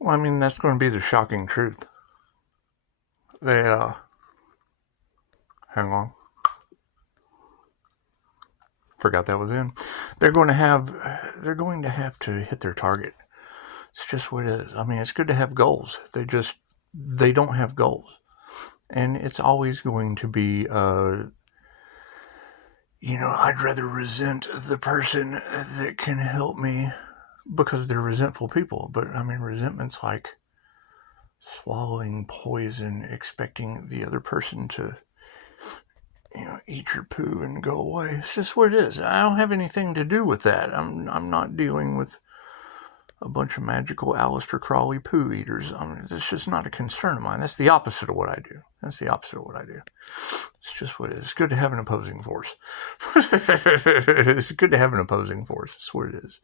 Well, I mean, that's going to be the shocking truth. They, hang on, forgot that was in. They're going to have to hit their target. It's just what it is. I mean, it's good to have goals. They don't have goals. And it's always going to be, I'd rather resent the person that can help me because they're resentful people. But I mean, resentment's like swallowing poison, expecting the other person to, eat your poo and go away. It's just what it is. I don't have anything to do with that. I'm not dealing with a bunch of magical Aleister Crowley poo eaters. I mean, it's just not a concern of mine. That's the opposite of what I do. It's just what it is. It's good to have an opposing force. It's good to have an opposing force. That's what it is.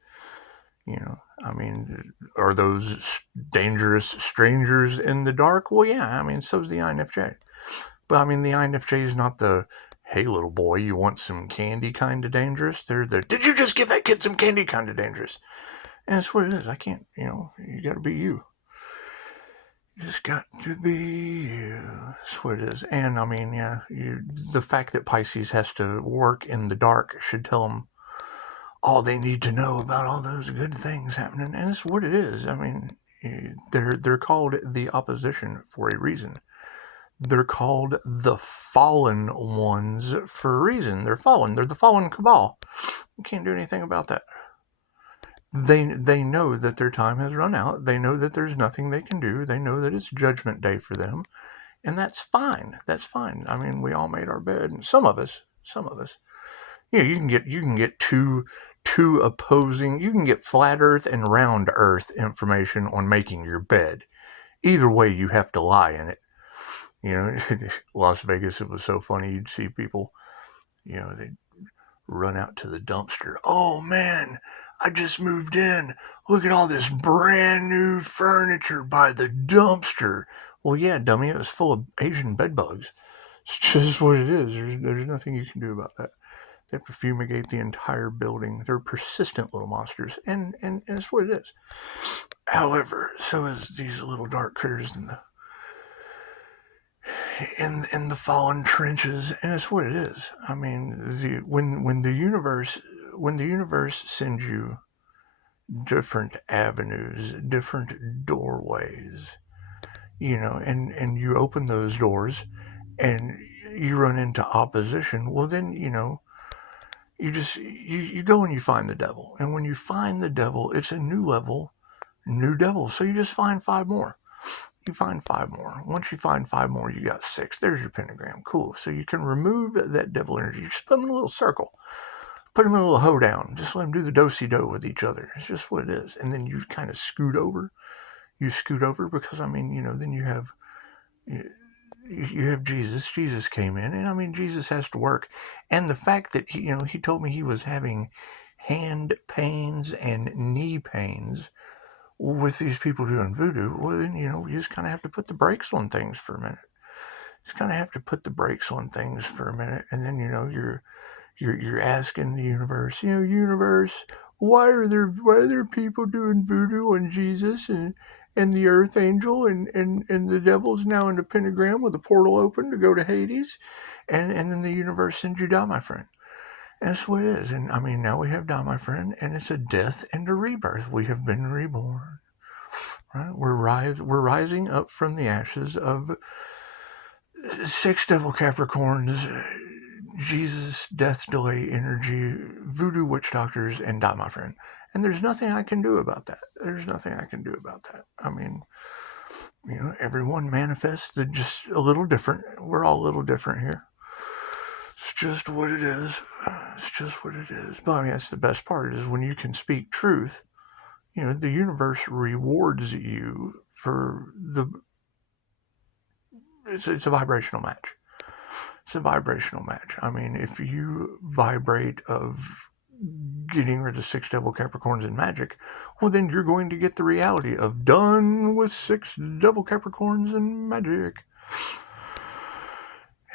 I mean, are those dangerous strangers in the dark? Well, yeah, I mean, so's the INFJ. But I mean, the INFJ is not the, hey, little boy, you want some candy kind of dangerous. They're the, did you just give that kid some candy kind of dangerous? And that's what it is. I can't, you got to be you. You just got to be you. That's what it is. And I mean, yeah, the fact that Pisces has to work in the dark should tell them all they need to know about all those good things happening. And it's what it is. I mean, they're called the opposition for a reason. They're called the fallen ones for a reason. They're fallen. They're the fallen cabal. You can't do anything about that. They know that their time has run out. They know that there's nothing they can do. They know that it's judgment day for them. And that's fine. That's fine. I mean, we all made our bed. And some of us. You can get two opposing, you can get flat earth and round earth information on making your bed. Either way, you have to lie in it. Las Vegas, it was so funny. You'd see people, they'd run out to the dumpster. Oh man, I just moved in. Look at all this brand new furniture by the dumpster. Well, yeah, dummy, it was full of Asian bed bugs. It's just what it is. There's nothing you can do about that. They have to fumigate the entire building. They're persistent little monsters, and it's what it is. However, so is these little dark critters in the fallen trenches, and it's what it is. I mean, when the universe sends you different avenues, different doorways, and you open those doors, and you run into opposition. Well, then you go and you find the devil, and when you find the devil, it's a new level, new devil. So you just find 5 more. You find 5 more. Once you find 5 more, you got 6. There's your pentagram. Cool. So you can remove that devil energy. You just put them in a little circle. Put them in a little hoedown. Just let them do the do-si-do with each other. It's just what it is. And then you kind of scoot over. You scoot over because, I mean, then you have Jesus. Jesus came in, and I mean, Jesus has to work. And the fact that he told me he was having hand pains and knee pains with these people doing voodoo, well then, you just kind of have to put the brakes on things for a minute. And then, you're asking the universe, universe, why are there people doing voodoo on Jesus and the earth angel and the devil's now in the pentagram with a portal open to go to Hades, and then the universe sends you down, my friend. And that's what it is. And I mean, now we have down, my friend, and it's a death and a rebirth. We have been reborn. Right? We're rising up from the ashes of 6 devil Capricorns, Jesus, death delay energy, voodoo witch doctors, and die, my friend. And there's nothing I can do about that. I mean, everyone manifests. They're just a little different. We're all a little different here. It's just what it is. But I mean, that's the best part, is when you can speak truth, the universe rewards you for it's a vibrational match. I mean, if you vibrate of getting rid of 6 devil Capricorns in magic, well, then you're going to get the reality of done with 6 devil Capricorns in magic.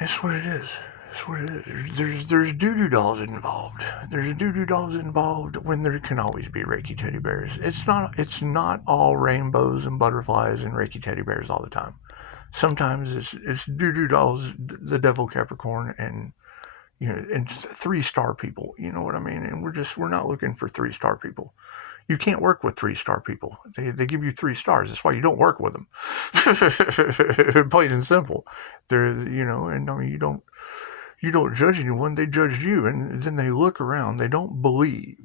That's what it is. That's what it is. There's doo-doo dolls involved. There's doo-doo dolls involved when there can always be Reiki teddy bears. It's not all rainbows and butterflies and Reiki teddy bears all the time. Sometimes it's doo-doo dolls, the devil Capricorn, and and 3-star people. You know what I mean? And we're not looking for 3-star people. You can't work with 3-star people. They give you 3 stars. That's why you don't work with them. Plain and simple. And I mean you don't judge anyone. They judge you, and then they look around. They don't believe.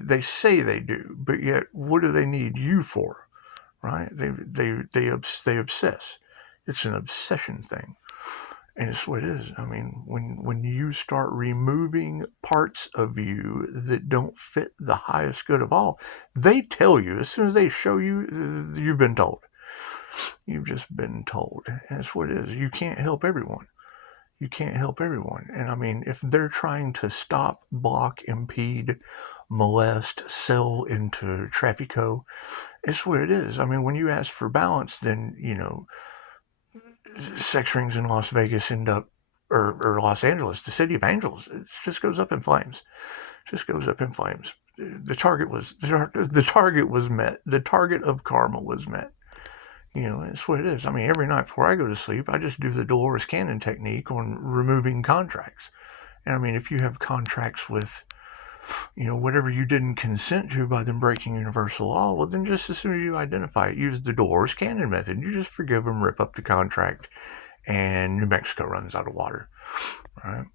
They say they do, but yet what do they need you for? Right? They obsess. It's an obsession thing. And it's what it is. I mean, when you start removing parts of you that don't fit the highest good of all, they tell you, as soon as they show you, you've been told. You've just been told. And it's what it is. You can't help everyone. You can't help everyone. And I mean, if they're trying to stop, block, impede, molest, sell into Traffico, it's what it is. I mean, when you ask for balance, then, sex rings in Las Vegas end up, or Los Angeles, the city of angels, it just goes up in flames. Just goes up in flames. The target was met. The target of karma was met. It's what it is. I mean, every night before I go to sleep, I just do the Dolores Cannon technique on removing contracts. And I mean, if you have contracts with, whatever you didn't consent to by them breaking universal law, well, then just as soon as you identify it, use the Dolores Cannon method. You just forgive them, rip up the contract, and New Mexico runs out of water, right?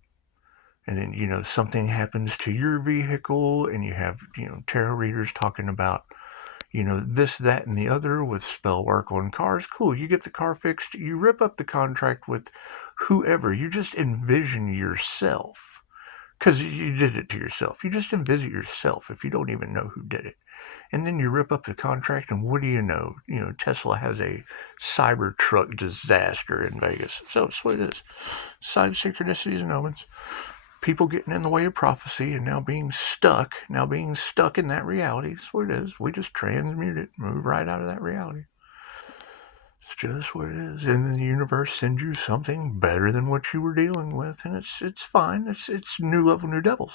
And then, something happens to your vehicle, and you have, tarot readers talking about, this, that, and the other with spell work on cars. Cool. You get the car fixed. You rip up the contract with whoever. You just envision yourself, because you did it to yourself. You just envision yourself if you don't even know who did it. And then you rip up the contract, and what do you know? Tesla has a Cybertruck disaster in Vegas. So it's what it is. Side synchronicities and omens. People getting in the way of prophecy and now being stuck in that reality. That's what it is. We just transmute it, move right out of that reality. It's just what it is. And then the universe sends you something better than what you were dealing with, and it's fine. It's new level, new devils.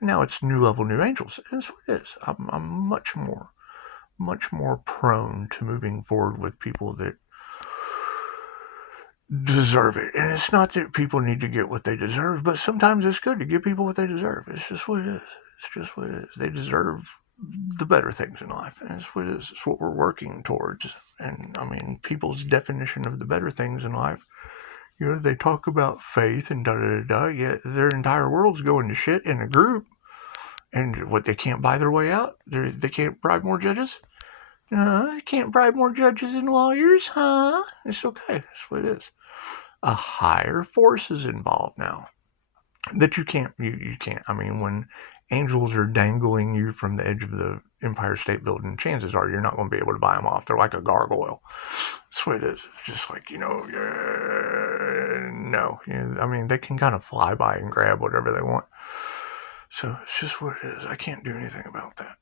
Now it's new level, new angels. That's what it is. I'm much more prone to moving forward with people that deserve it. And it's not that people need to get what they deserve, but sometimes it's good to give people what they deserve. It's just what it is. It's just what it is. They deserve the better things in life. And it's what it is. It's what we're working towards. And I mean, people's definition of the better things in life, they talk about faith and da-da-da-da, yet their entire world's going to shit in a group. And what, they can't buy their way out? They can't bribe more judges? They can't bribe more judges and lawyers, huh? It's okay. That's what it is. A higher force is involved now that you can't. I mean, when angels are dangling you from the edge of the Empire State Building, chances are you're not going to be able to buy them off. They're like a gargoyle. That's what it is. It's just like, no. I mean, they can kind of fly by and grab whatever they want. So it's just what it is. I can't do anything about that.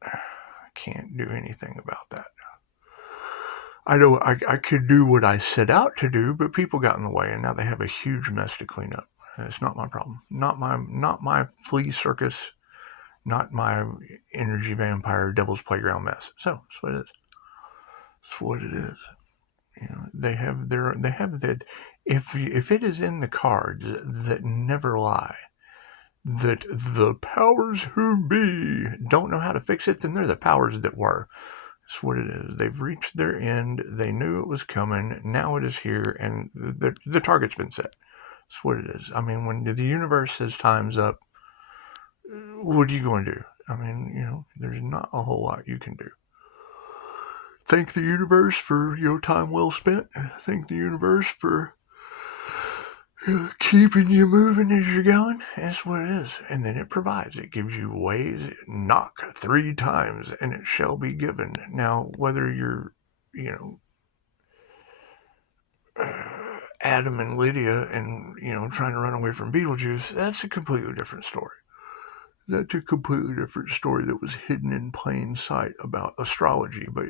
I know I could do what I set out to do, but people got in the way, and now they have a huge mess to clean up. It's not my problem. Not my flea circus. Not my energy vampire devil's playground mess. So that's what it is. That's what it is. They have that. If it is in the cards that never lie, that the powers who be don't know how to fix it, then they're the powers that were. That's what it is. They've reached their end. They knew it was coming. Now it is here, and the target's been set. That's what it is. I mean, when the universe says time's up, what are you going to do? I mean, there's not a whole lot you can do. Thank the universe for time well spent. Thank the universe for keeping you moving as you're going. That's what it is. And then it provides. It gives you ways. Knock 3 times and it shall be given. Now, whether you're, Adam and Lydia and, trying to run away from Beetlejuice, that's a completely different story. That's a completely different story that was hidden in plain sight about astrology. But,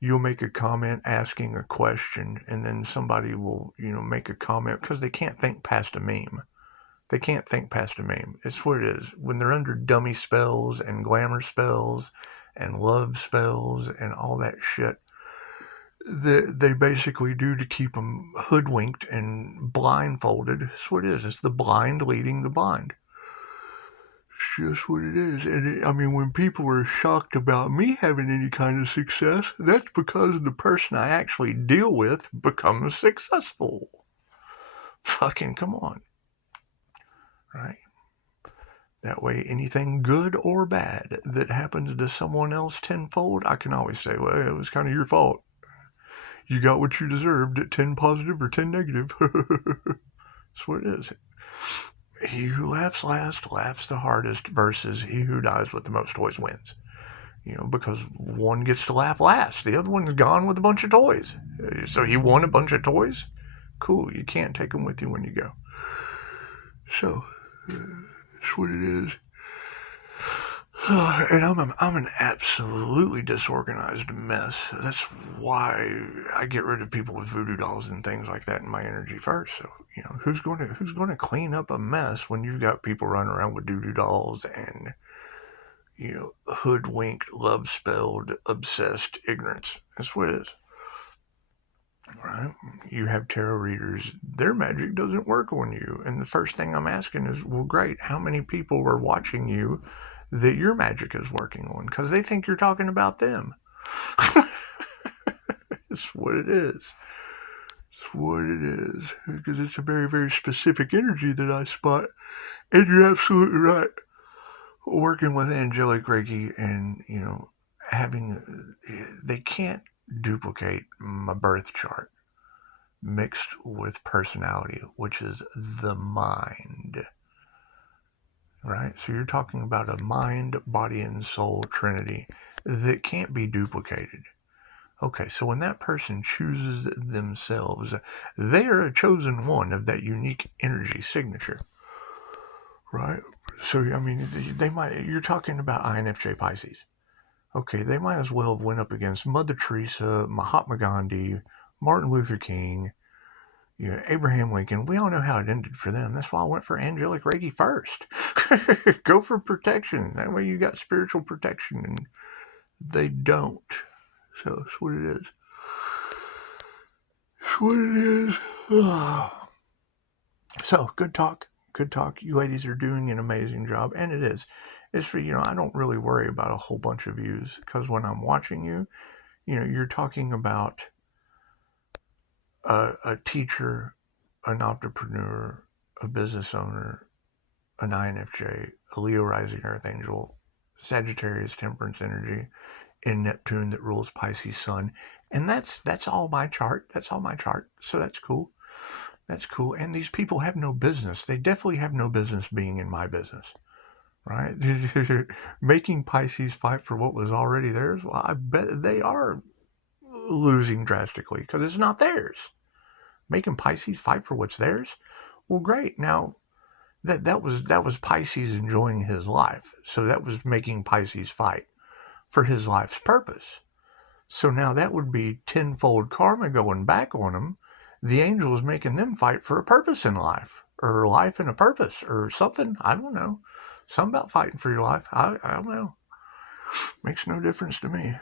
you'll make a comment asking a question, and then somebody will, make a comment because they can't think past a meme. They can't think past a meme. It's what it is. When they're under dummy spells and glamour spells and love spells and all that shit, they basically do to keep them hoodwinked and blindfolded. That's what it is. It's the blind leading the blind. It's just what it is. And when people are shocked about me having any kind of success, that's because the person I actually deal with becomes successful. Fucking come on. Right? That way, anything good or bad that happens to someone else tenfold, I can always say, well, it was kind of your fault. You got what you deserved at 10 positive or 10 negative. That's what it is. He who laughs last laughs the hardest versus he who dies with the most toys wins. Because one gets to laugh last. The other one's gone with a bunch of toys. So he won a bunch of toys? Cool, you can't take them with you when you go. So, that's what it is. And I'm an absolutely disorganized mess. That's why I get rid of people with voodoo dolls and things like that in my energy first. So, who's going to clean up a mess when you've got people running around with voodoo dolls and hoodwinked, love spelled, obsessed ignorance? That's what it is. Right? You have tarot readers, their magic doesn't work on you. And the first thing I'm asking is, well, great, how many people are watching you that your magic is working on? Because they think you're talking about them. It's what it is. It's what it is. Because it's a very, very specific energy that I spot. And you're absolutely right. Working with angelic Reiki and, they can't duplicate my birth chart mixed with personality, which is the mind. Right? So you're talking about a mind, body, and soul trinity that can't be duplicated. Okay, so when that person chooses themselves, they are a chosen one of that unique energy signature. Right? So, they might, you're talking about INFJ Pisces. Okay, they might as well have went up against Mother Teresa, Mahatma Gandhi, Martin Luther King, Abraham Lincoln. We all know how it ended for them. That's why I went for angelic Reiki first. Go for protection. That way you got spiritual protection, and they don't. So that's what it is. That's what it is. So, good talk. Good talk. You ladies are doing an amazing job, and it is. It's for, I don't really worry about a whole bunch of views, because when I'm watching you, you're talking about a teacher, an entrepreneur, a business owner, an INFJ, a Leo rising earth angel, Sagittarius temperance energy, in Neptune that rules Pisces sun. And that's all my chart. That's all my chart. So that's cool. That's cool. And these people have no business. They definitely have no business being in my business. Right? Making Pisces fight for what was already theirs. Well, I bet they are losing drastically because it's not theirs. Making Pisces fight for what's theirs? Well, great. Now, that was Pisces enjoying his life. So that was making Pisces fight for his life's purpose. So now that would be tenfold karma going back on him. The angel is making them fight for a purpose in life, or life and a purpose, or something. I don't know. Something about fighting for your life. I don't know. Makes no difference to me.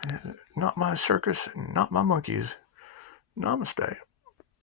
Not my circus, not my monkeys. Namaste.